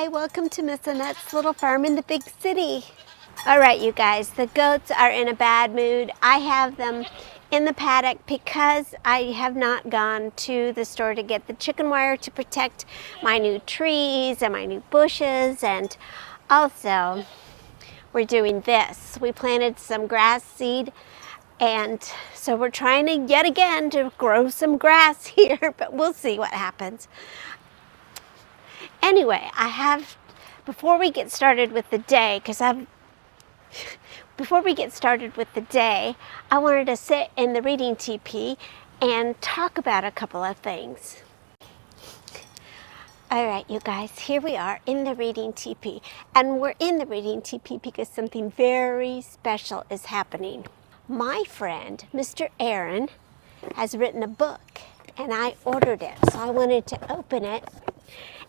Hi, welcome to Miss Annette's little farm in the big city. All right, you guys, the goats are in a bad mood. I have them in the paddock because I have not gone to the store to get the chicken wire to protect my new trees and my new bushes. And also, we're doing this. We planted some grass seed, and so we're trying to yet again to grow some grass here, but we'll see what happens. Anyway, before we get started with the day, I wanted to sit in the reading TP and talk about a couple of things. All right, you guys, here we are in the reading TP, and we're in the reading TP because something very special is happening. My friend, Mr. Aaron, has written a book, and I ordered it, so I wanted to open it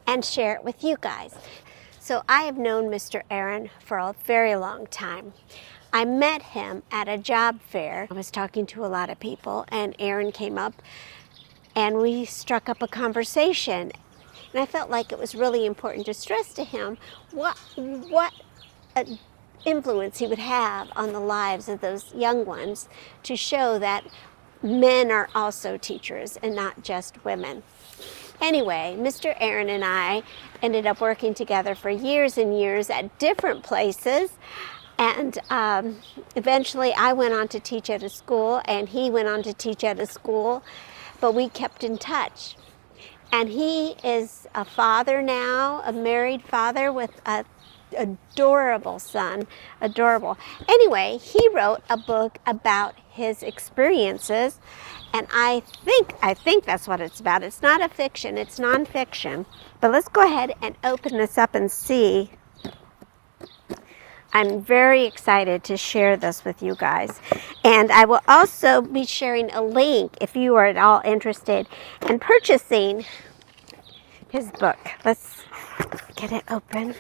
and share it with you guys. So I have known Mr. Aaron for a very long time. I met him at a job fair. I was talking to a lot of people, and Aaron came up and we struck up a conversation. And I felt like it was really important to stress to him what influence he would have on the lives of those young ones, to show that men are also teachers and not just women. Anyway, Mr. Aaron and I ended up working together for years and years at different places. And eventually I went on to teach at a school, and he went on to teach at a school, but we kept in touch. And he is a father now, a married father with an adorable son, adorable. Anyway, he wrote a book about his experiences, and I think that's what it's about. It's not a fiction, it's nonfiction. But let's go ahead and open this up and see. I'm very excited to share this with you guys. And I will also be sharing a link if you are at all interested in purchasing his book. Let's get it open.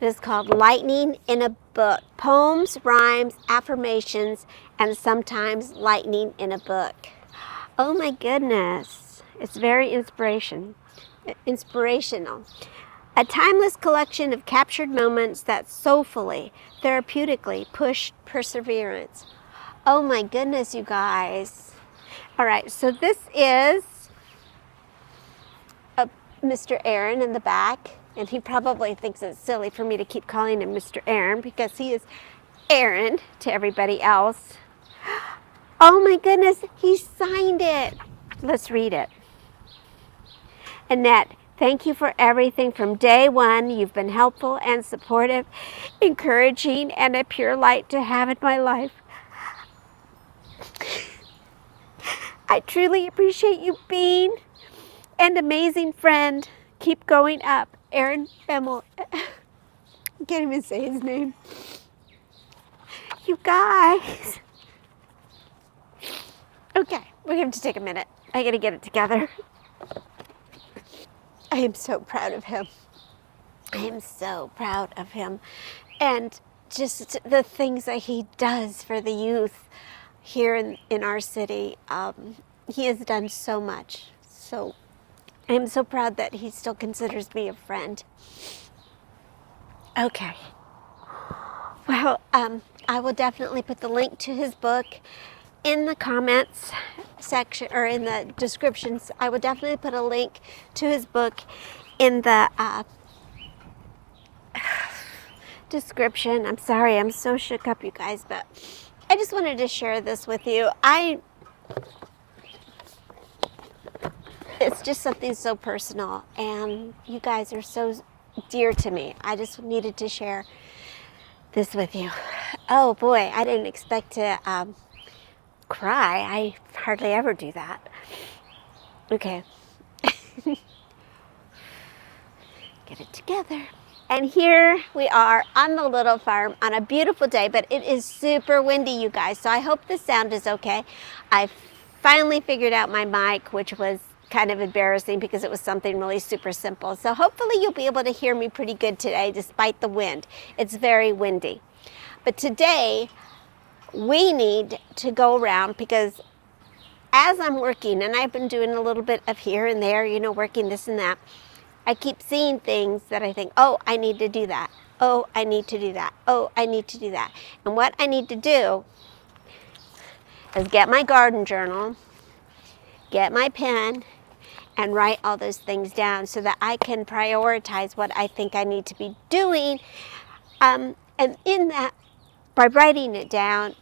It is called Lightning in a Book: Poems, Rhymes, Affirmations, and Sometimes Lightning in a Book. Oh my goodness. It's very inspirational. A timeless collection of captured moments that soulfully, therapeutically push perseverance. Oh my goodness, you guys. All right, so this is Mr. Aaron in the back, and he probably thinks it's silly for me to keep calling him Mr. Aaron because he is Aaron to everybody else. Oh my goodness, he signed it. Let's read it. Annette, thank you for everything from day one. You've been helpful and supportive, encouraging, and a pure light to have in my life. I truly appreciate you being an amazing friend. Keep going up. Aaron Bemmel. I can't even say his name. You guys. Okay, we have to take a minute. I gotta get it together. I am so proud of him. I am so proud of him. And just the things that he does for the youth here in our city. He has done so much. So I am so proud that he still considers me a friend. Okay. Well, I will definitely put the link to his book in the comments section, or in the descriptions. I would definitely put a link to his book in the description. I'm sorry, I'm so shook up, you guys, but I just wanted to share this with you. It's just something so personal, and you guys are so dear to me. I just needed to share this with you. Oh boy, I didn't expect to cry. I hardly ever do that. Okay. Get it together. And here we are on the little farm on a beautiful day, but it is super windy, you guys. So I hope the sound is okay. I finally figured out my mic, which was kind of embarrassing because it was something really super simple. So hopefully you'll be able to hear me pretty good today despite the wind. It's very windy. But today we need to go around because as I'm working, and I've been doing a little bit of here and there, you know, working this and that, I keep seeing things that I think, oh, I need to do that. Oh, I need to do that. Oh, I need to do that. And what I need to do is get my garden journal, get my pen, and write all those things down so that I can prioritize what I think I need to be doing. And in that, by writing it down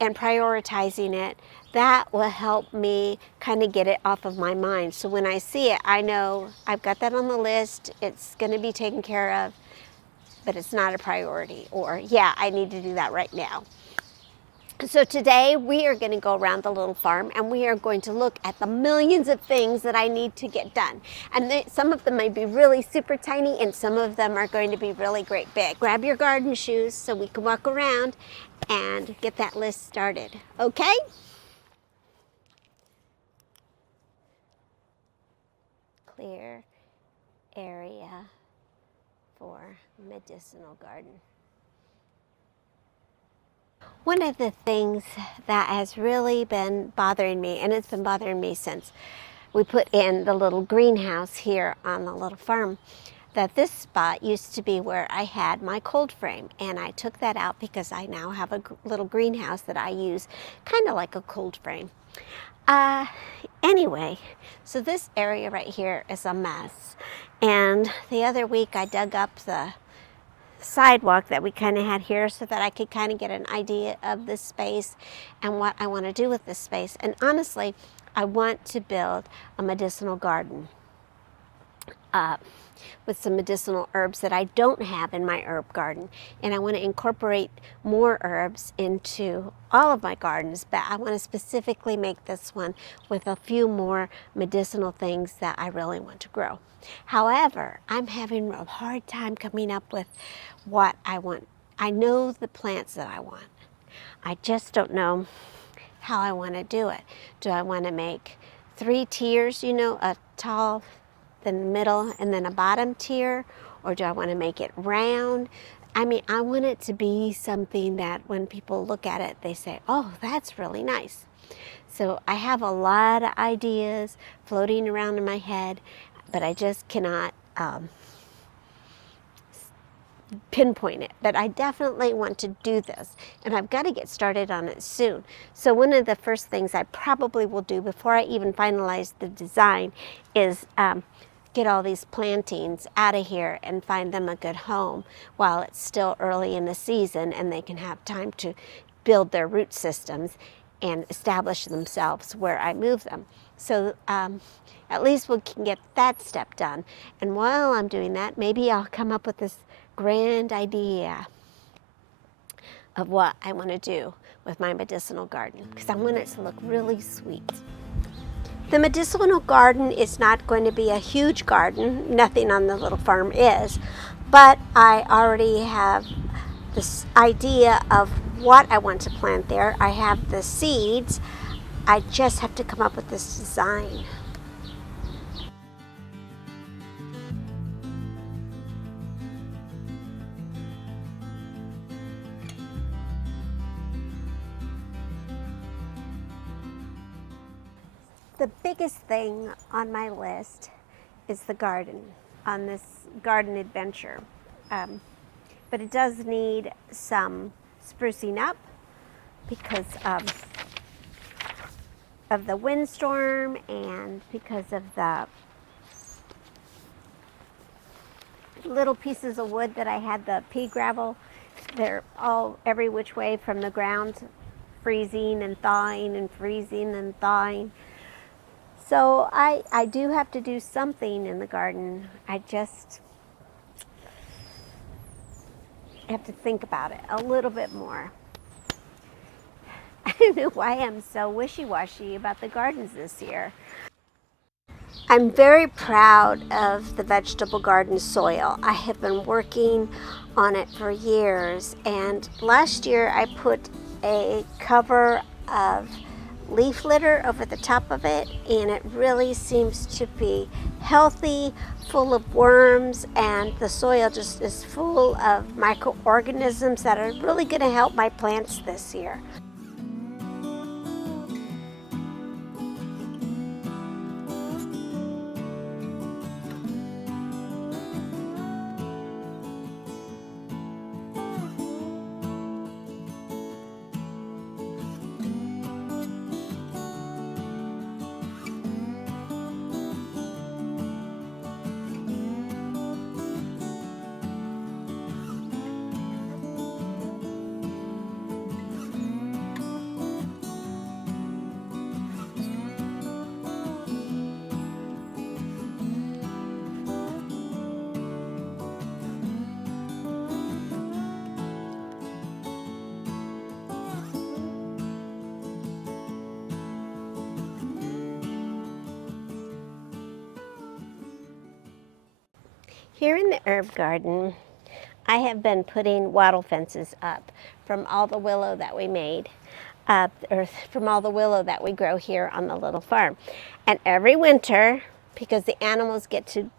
and prioritizing it, that will help me kind of get it off of my mind. So when I see it, I know I've got that on the list. It's going to be taken care of, but it's not a priority. Or, yeah, I need to do that right now. So today we are going to go around the little farm and we are going to look at the millions of things that I need to get done. And some of them may be really super tiny and some of them are going to be really great big. Grab your garden shoes so we can walk around and get that list started. Okay? Clear area for medicinal garden. One of the things that has really been bothering me, and it's been bothering me since we put in the little greenhouse here on the little farm, that this spot used to be where I had my cold frame, and I took that out because I now have a little greenhouse that I use kind of like a cold frame. Anyway, so this area right here is a mess, and the other week I dug up the sidewalk that we kind of had here so that I could kind of get an idea of this space and what I want to do with this space. And honestly, I want to build a medicinal garden with some medicinal herbs that I don't have in my herb garden. And I want to incorporate more herbs into all of my gardens, but I want to specifically make this one with a few more medicinal things that I really want to grow. However, I'm having a hard time coming up with what I want. I know the plants that I want. I just don't know how I want to do it. Do I want to make 3 tiers, you know, a tall, then the middle, and then a bottom tier? Or do I want to make it round? I mean, I want it to be something that when people look at it, they say, oh, that's really nice. So I have a lot of ideas floating around in my head, but I just cannot pinpoint it. But I definitely want to do this, and I've got to get started on it soon. So one of the first things I probably will do before I even finalize the design is get all these plantings out of here and find them a good home while it's still early in the season and they can have time to build their root systems and establish themselves where I move them. So at least we can get that step done. And while I'm doing that, maybe I'll come up with this grand idea of what I want to do with my medicinal garden, because I want it to look really sweet. The medicinal garden is not going to be a huge garden. Nothing on the little farm is, but I already have this idea of what I want to plant there. I have the seeds. I just have to come up with this design. The biggest thing on my list is the garden, on this garden adventure. But it does need some sprucing up because of the windstorm and because of the little pieces of wood that I had, the pea gravel. They're all every which way from the ground, freezing and thawing and freezing and thawing. So I do have to do something in the garden. I just have to think about it a little bit more. I don't know why I'm so wishy-washy about the gardens this year. I'm very proud of the vegetable garden soil. I have been working on it for years, and last year I put a cover of leaf litter over the top of it, and it really seems to be healthy, full of worms, and the soil just is full of microorganisms that are really going to help my plants this year. Here in the herb garden, I have been putting wattle fences up from all the willow that we made, or from all the willow that we grow here on the little farm. And every winter, because the animals get to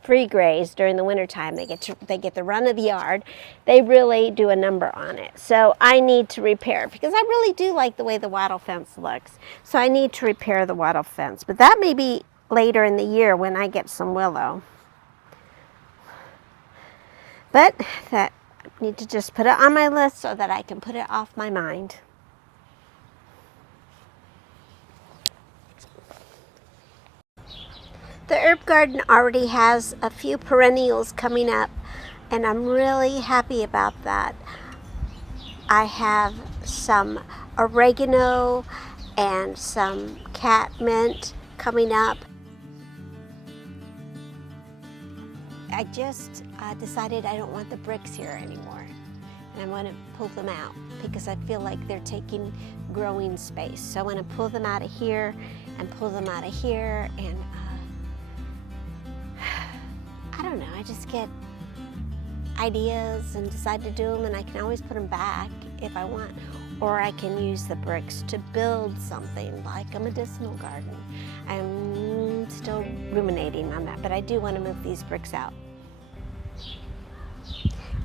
free graze during the wintertime, they get the run of the yard, they really do a number on it. So I need to repair, because I really do like the way the wattle fence looks. So I need to repair the wattle fence, but that may be later in the year when I get some willow. But that I need to just put it on my list so that I can put it off my mind. The herb garden already has a few perennials coming up, and I'm really happy about that. I have some oregano and some catmint coming up. I just decided I don't want the bricks here anymore, and I want to pull them out because I feel like they're taking growing space. So I want to pull them out of here and pull them out of here, and I don't know, I just get ideas and decide to do them, and I can always put them back if I want, or I can use the bricks to build something like a medicinal garden. I'm still ruminating on that, but I do want to move these bricks out.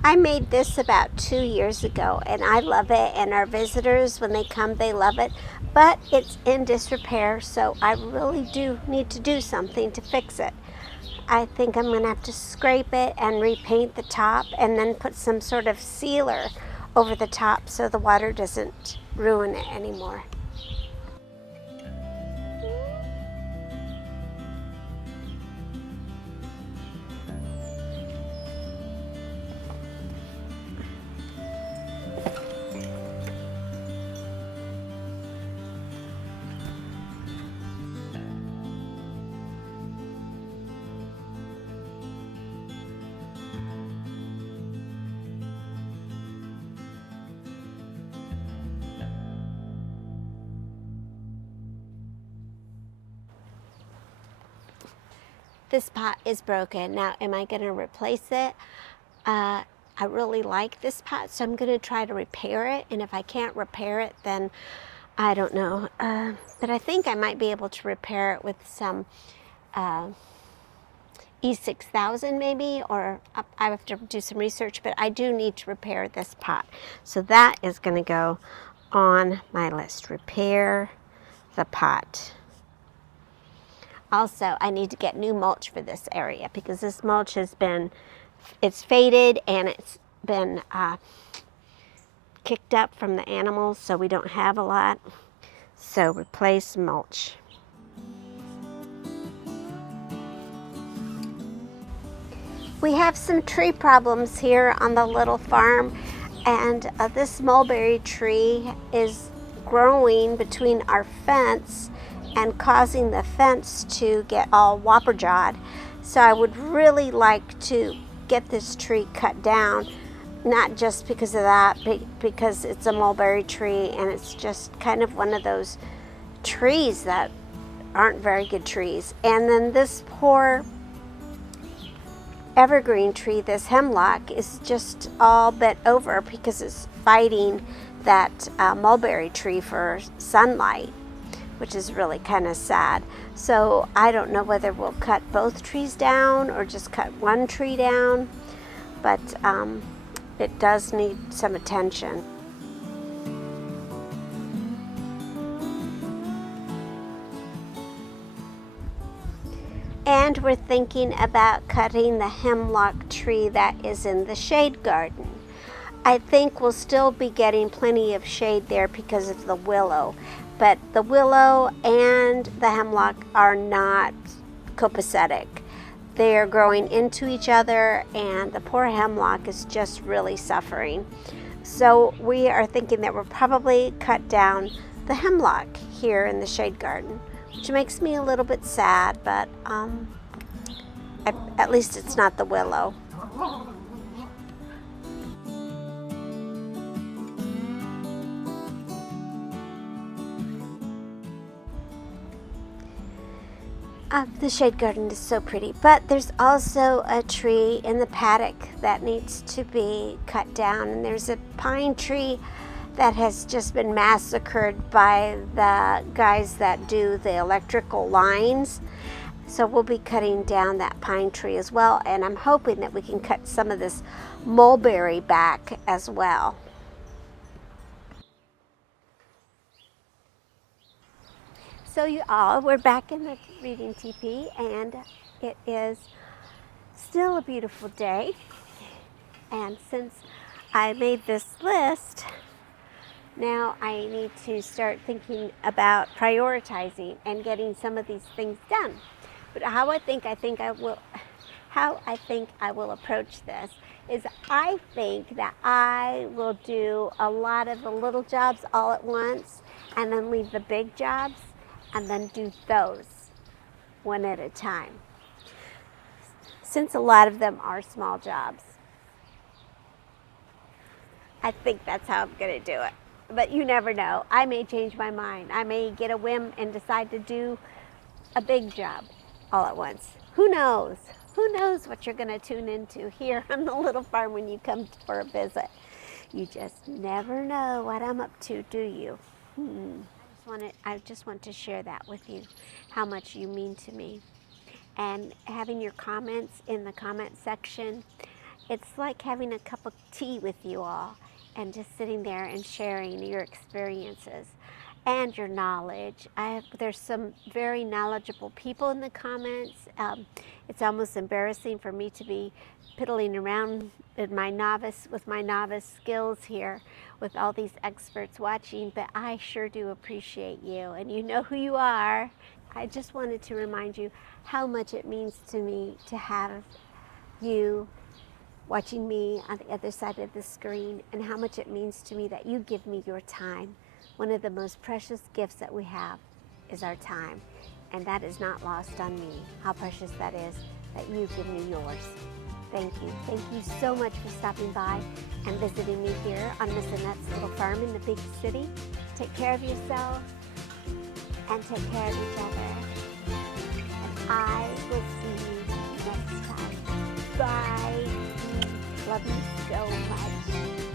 I made this about 2 years ago, and I love it, and our visitors, when they come, they love it, but it's in disrepair, so I really do need to do something to fix it. I think I'm going to have to scrape it and repaint the top, and then put some sort of sealer over the top so the water doesn't ruin it anymore. This pot is broken. Now, am I going to replace it? I really like this pot, so I'm going to try to repair it. And if I can't repair it, then I don't know. But I think I might be able to repair it with some E6000 maybe, or I have to do some research, but I do need to repair this pot. So that is going to go on my list. Repair the pot. Also, I need to get new mulch for this area because this mulch has been, it's faded and it's been kicked up from the animals, so we don't have a lot. So replace mulch. We have some tree problems here on the little farm, and this mulberry tree is growing between our fence and causing the fence to get all whopper-jawed. So I would really like to get this tree cut down, not just because of that, but because it's a mulberry tree and it's just kind of one of those trees that aren't very good trees. And then this poor evergreen tree, this hemlock, is just all bent over because it's fighting that mulberry tree for sunlight, which is really kind of sad. So I don't know whether we'll cut both trees down or just cut one tree down, but it does need some attention. And we're thinking about cutting the hemlock tree that is in the shade garden. I think we'll still be getting plenty of shade there because of the willow. But the willow and the hemlock are not copacetic. They are growing into each other, and the poor hemlock is just really suffering. So we are thinking that we'll probably cut down the hemlock here in the shade garden, which makes me a little bit sad, but at least it's not the willow. The shade garden is so pretty, but there's also a tree in the paddock that needs to be cut down, and there's a pine tree that has just been massacred by the guys that do the electrical lines. So we'll be cutting down that pine tree as well, and I'm hoping that we can cut some of this mulberry back as well. So you all, we're back in the reading teepee, and it is still a beautiful day. And since I made this list, now I need to start thinking about prioritizing and getting some of these things done. But how I think I will approach this is I think that I will do a lot of the little jobs all at once, and then leave the big jobs and then do those one at a time, since a lot of them are small jobs. I think that's how I'm going to do it. But you never know. I may change my mind. I may get a whim and decide to do a big job all at once. Who knows? Who knows what you're going to tune into here on the little farm when you come for a visit. You just never know what I'm up to, do you? I just want to share that with you, how much you mean to me. And having your comments in the comment section, it's like having a cup of tea with you all and just sitting there and sharing your experiences and your knowledge. There's some very knowledgeable people in the comments. It's almost embarrassing for me to be piddling around with my novice skills here with all these experts watching, but I sure do appreciate you, and you know who you are. I just wanted to remind you how much it means to me to have you watching me on the other side of the screen, and how much it means to me that you give me your time. One of the most precious gifts that we have is our time, and that is not lost on me, how precious that is, that you give me yours. Thank you. Thank you so much for stopping by and visiting me here on Miss Annette's little farm in the big city. Take care of yourself and take care of each other. And I will see you next time. Bye. Love you so much.